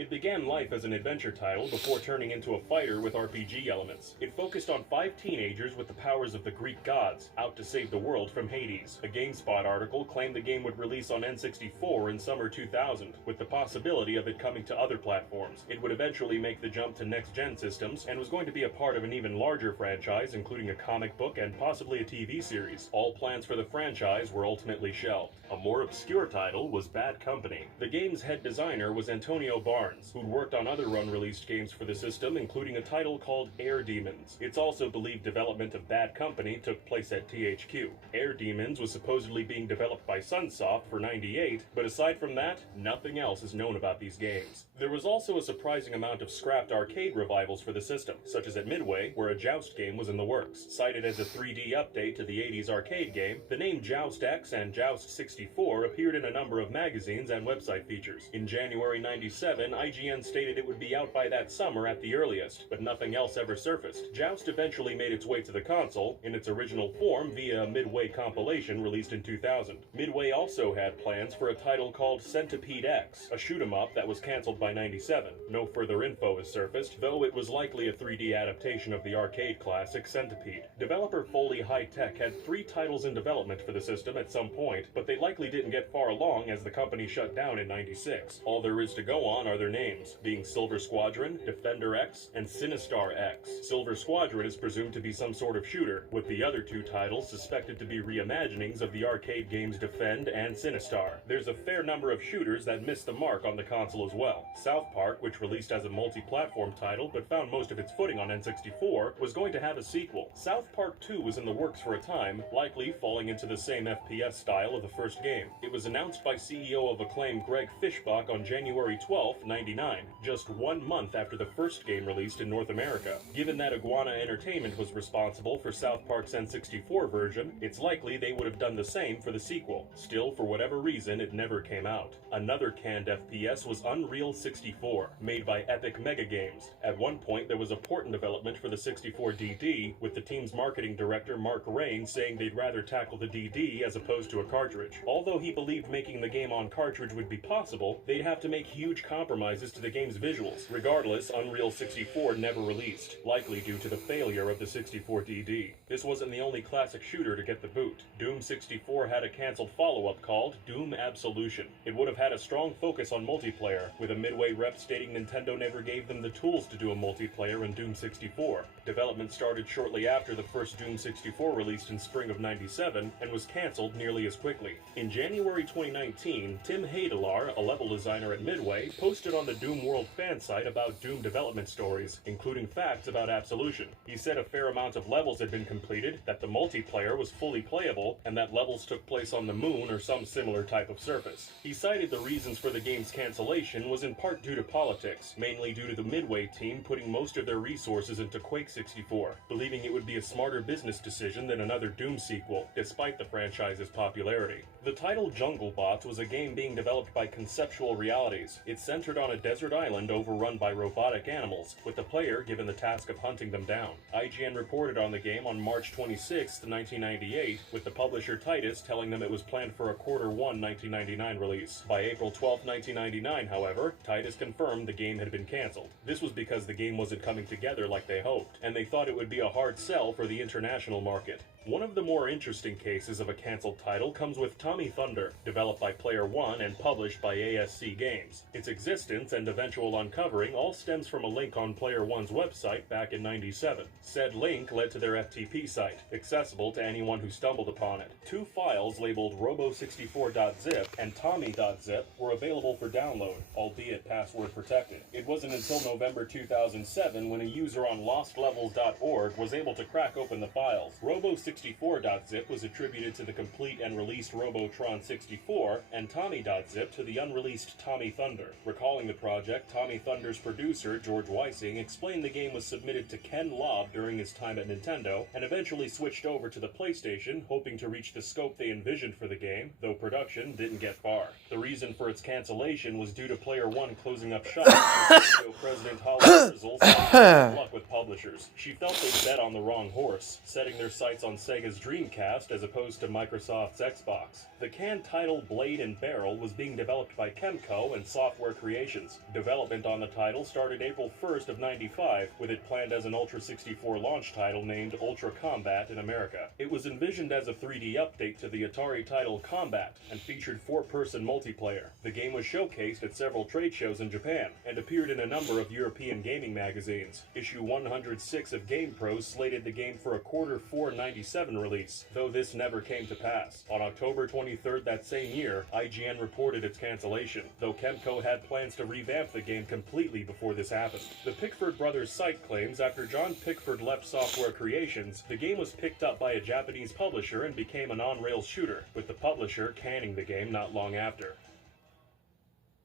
It began life as an adventure title before turning into a fighter with RPG elements. It focused on 5 teenagers with the powers of the Greek gods, out to save the world from Hades. A GameSpot article claimed the game would release on N64 in summer 2000, with the possibility of it coming to other platforms. It would eventually make the jump to next-gen systems, and was going to be a part of an even larger franchise, including a comic book and possibly a TV series. All plans for the franchise were ultimately shelved. A more obscure title was Bad Company. The game's head designer was Antonio Barnes, who'd worked on other unreleased games for the system, including a title called Air Demons. It's also believed development of Bad Company took place at THQ. Air Demons was supposedly being developed by Sunsoft for '98, but aside from that, nothing else is known about these games. There was also a surprising amount of scrapped arcade revivals for the system, such as at Midway, where a Joust game was in the works. Cited as a 3D update to the '80s arcade game, the name Joust X and Joust 64 appeared in a number of magazines and website features. In January '97, IGN stated it would be out by that summer at the earliest, but nothing else ever surfaced. Joust eventually made its way to the console, in its original form via a Midway compilation released in 2000. Midway also had plans for a title called Centipede X, a shoot-'em-up that was cancelled by '97. No further info has surfaced, though it was likely a 3D adaptation of the arcade classic Centipede. Developer Foley High Tech had 3 titles in development for the system at some point, but they likely didn't get far along as the company shut down in '96. All there is to go on are their names, being Silver Squadron, Defender X, and Sinistar X. Silver Squadron is presumed to be some sort of shooter, with the other 2 titles suspected to be reimaginings of the arcade games Defend and Sinistar. There's a fair number of shooters that missed the mark on the console as well. South Park, which released as a multi-platform title but found most of its footing on N64, was going to have a sequel. South Park 2 was in the works for a time, likely falling into the same FPS style of the first game. It was announced by CEO of Acclaim Greg Fishbach on January 12, '99, just 1 month after the first game released in North America. Given that Iguana Entertainment was responsible for South Park's N64 version, it's likely they would have done the same for the sequel. Still, for whatever reason, it never came out. Another canned FPS was Unreal 64, made by Epic Mega Games. At one point, there was a port in development for the 64DD, with the team's marketing director Mark Rain saying they'd rather tackle the DD as opposed to a cartridge. Although he believed making the game on cartridge would be possible, they'd have to make huge compromises to the game's visuals. Regardless, Unreal 64 never released, likely due to the failure of the 64DD. This wasn't the only classic shooter to get the boot. Doom 64 had a cancelled follow-up called Doom Absolution. It would have had a strong focus on multiplayer, with a Midway rep stating Nintendo never gave them the tools to do a multiplayer in Doom 64. Development started shortly after the first Doom 64 released in spring of '97, and was cancelled nearly as quickly. In January 2019, Tim Hadelar, a level designer at Midway, posted on the Doom World fan site about Doom development stories, including facts about Absolution. He said a fair amount of levels had been completed, that the multiplayer was fully playable, and that levels took place on the moon or some similar type of surface. He cited the reasons for the game's cancellation was in part due to politics, mainly due to the Midway team putting most of their resources into Quake 64, believing it would be a smarter business decision than another Doom sequel, despite the franchise's popularity. The title Jungle Bots was a game being developed by Conceptual Realities. It centered on a desert island overrun by robotic animals, with the player given the task of hunting them down. IGN reported on the game on March 26, 1998, with the publisher Titus telling them it was planned for a Q1 1999 release. By April 12, 1999, however, Titus confirmed the game had been cancelled. This was because the game wasn't coming together like they hoped, and they thought it would be a hard sell for the international market. One of the more interesting cases of a cancelled title comes with Tommy Thunder, developed by Player One and published by ASC Games. Its existence and eventual uncovering all stems from a link on Player One's website back in '97. Said link led to their FTP site, accessible to anyone who stumbled upon it. 2 files labeled robo64.zip and tommy.zip were available for download, albeit password protected. It wasn't until November 2007 when a user on lostlevels.org was able to crack open the files. Robo64.zip was attributed to the complete and released Robotron 64, and Tommy.zip to the unreleased Tommy Thunder. Recalling the project, Tommy Thunder's producer, George Weissing, explained the game was submitted to Ken Lobb during his time at Nintendo, and eventually switched over to the PlayStation, hoping to reach the scope they envisioned for the game, though production didn't get far. The reason for its cancellation was due to Player One closing up shop, with Nintendo President Holly Frizzle saying luck with publishers. She felt they bet on the wrong horse, setting their sights on Sega's Dreamcast as opposed to Microsoft's Xbox. The canned title Blade and Barrel was being developed by Kemco and Software Creation Communications. Development on the title started April 1st of '95, with it planned as an Ultra 64 launch title named Ultra Combat in America. It was envisioned as a 3D update to the Atari title Combat, and featured 4-person multiplayer. The game was showcased at several trade shows in Japan, and appeared in a number of European gaming magazines. Issue 106 of GamePro slated the game for a Q4 '97 release, though this never came to pass. On October 23rd that same year, IGN reported its cancellation, though Kemco had plans to revamp the game completely before this happened. The Pickford brothers site claims after John Pickford left Software Creations, the game was picked up by a Japanese publisher and became an on-rails shooter, with the publisher canning the game not long after.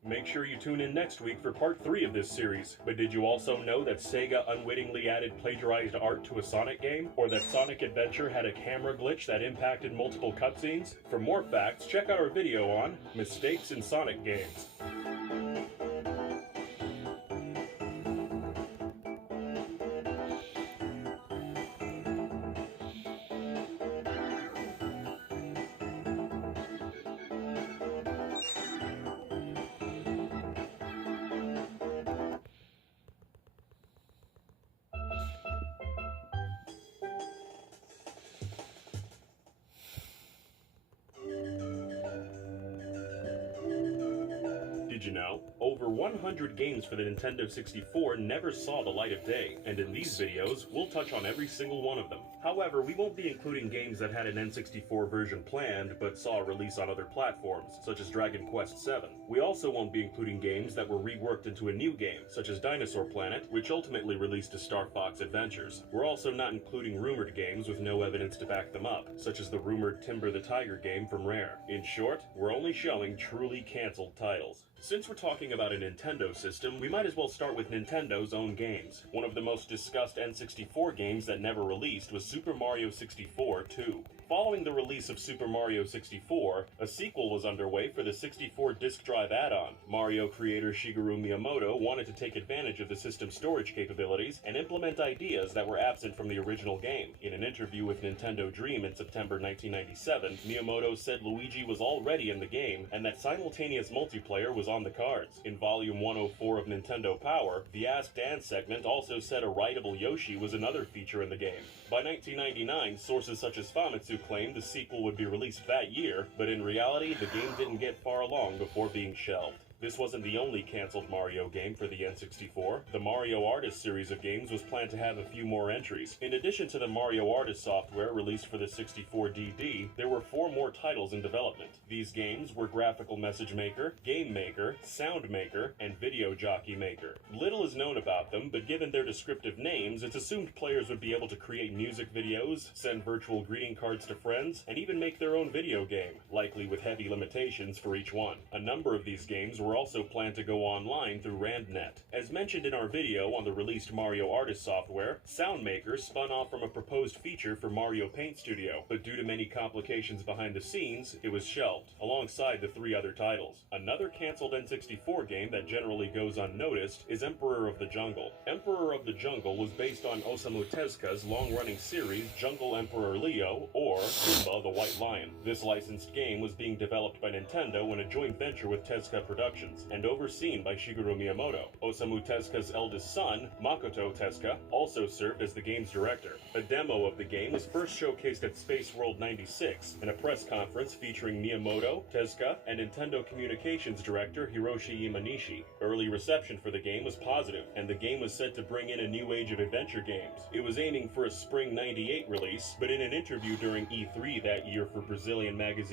Make sure you tune in next week for part 3 of this series. But did you also know that Sega unwittingly added plagiarized art to a Sonic game? Or that Sonic Adventure had a camera glitch that impacted multiple cutscenes? For more facts, check out our video on Mistakes in Sonic Games. Did you know? Over 100 games for the Nintendo 64 never saw the light of day, and in these videos, we'll touch on every single one of them. However, we won't be including games that had an N64 version planned, but saw a release on other platforms, such as Dragon Quest VII. We also won't be including games that were reworked into a new game, such as Dinosaur Planet, which ultimately released as Star Fox Adventures. We're also not including rumored games with no evidence to back them up, such as the rumored Timber the Tiger game from Rare. In short, we're only showing truly canceled titles. Since we're talking about a Nintendo system, we might as well start with Nintendo's own games. One of the most discussed N64 games that never released was Super Mario 64 2. Following the release of Super Mario 64, a sequel was underway for the 64 disk drive add-on. Mario creator Shigeru Miyamoto wanted to take advantage of the system's storage capabilities and implement ideas that were absent from the original game. In an interview with Nintendo Dream in September 1997, Miyamoto said Luigi was already in the game and that simultaneous multiplayer was on the cards. In Volume 104 of Nintendo Power, the Ask Dan segment also said a rideable Yoshi was another feature in the game. By 1999, sources such as Famitsu claimed the sequel would be released that year, but in reality, the game didn't get far along before being shelved. This wasn't the only cancelled Mario game for the N64. The Mario Artist series of games was planned to have a few more entries. In addition to the Mario Artist software released for the 64DD, there were 4 more titles in development. These games were Graphical Message Maker, Game Maker, Sound Maker, and Video Jockey Maker. Little is known about them, but given their descriptive names, it's assumed players would be able to create music videos, send virtual greeting cards to friends, and even make their own video game, likely with heavy limitations for each one. A number of these games were also planned to go online through RandNet. As mentioned in our video on the released Mario Artist software, SoundMaker spun off from a proposed feature for Mario Paint Studio, but due to many complications behind the scenes, it was shelved, alongside the 3 other titles. Another cancelled N64 game that generally goes unnoticed is Emperor of the Jungle. Emperor of the Jungle was based on Osamu Tezuka's long-running series Jungle Emperor Leo, or Pumbaa the White Lion. This licensed game was being developed by Nintendo in a joint venture with Tezuka Productions, and overseen by Shigeru Miyamoto. Osamu Tezuka's eldest son, Makoto Tezuka, also served as the game's director. A demo of the game was first showcased at Space World 96 in a press conference featuring Miyamoto, Tezuka, and Nintendo Communications director Hiroshi Imanishi. Early reception for the game was positive, and the game was set to bring in a new age of adventure games. It was aiming for a spring '98 release, but in an interview during E3 that year for Brazilian magazine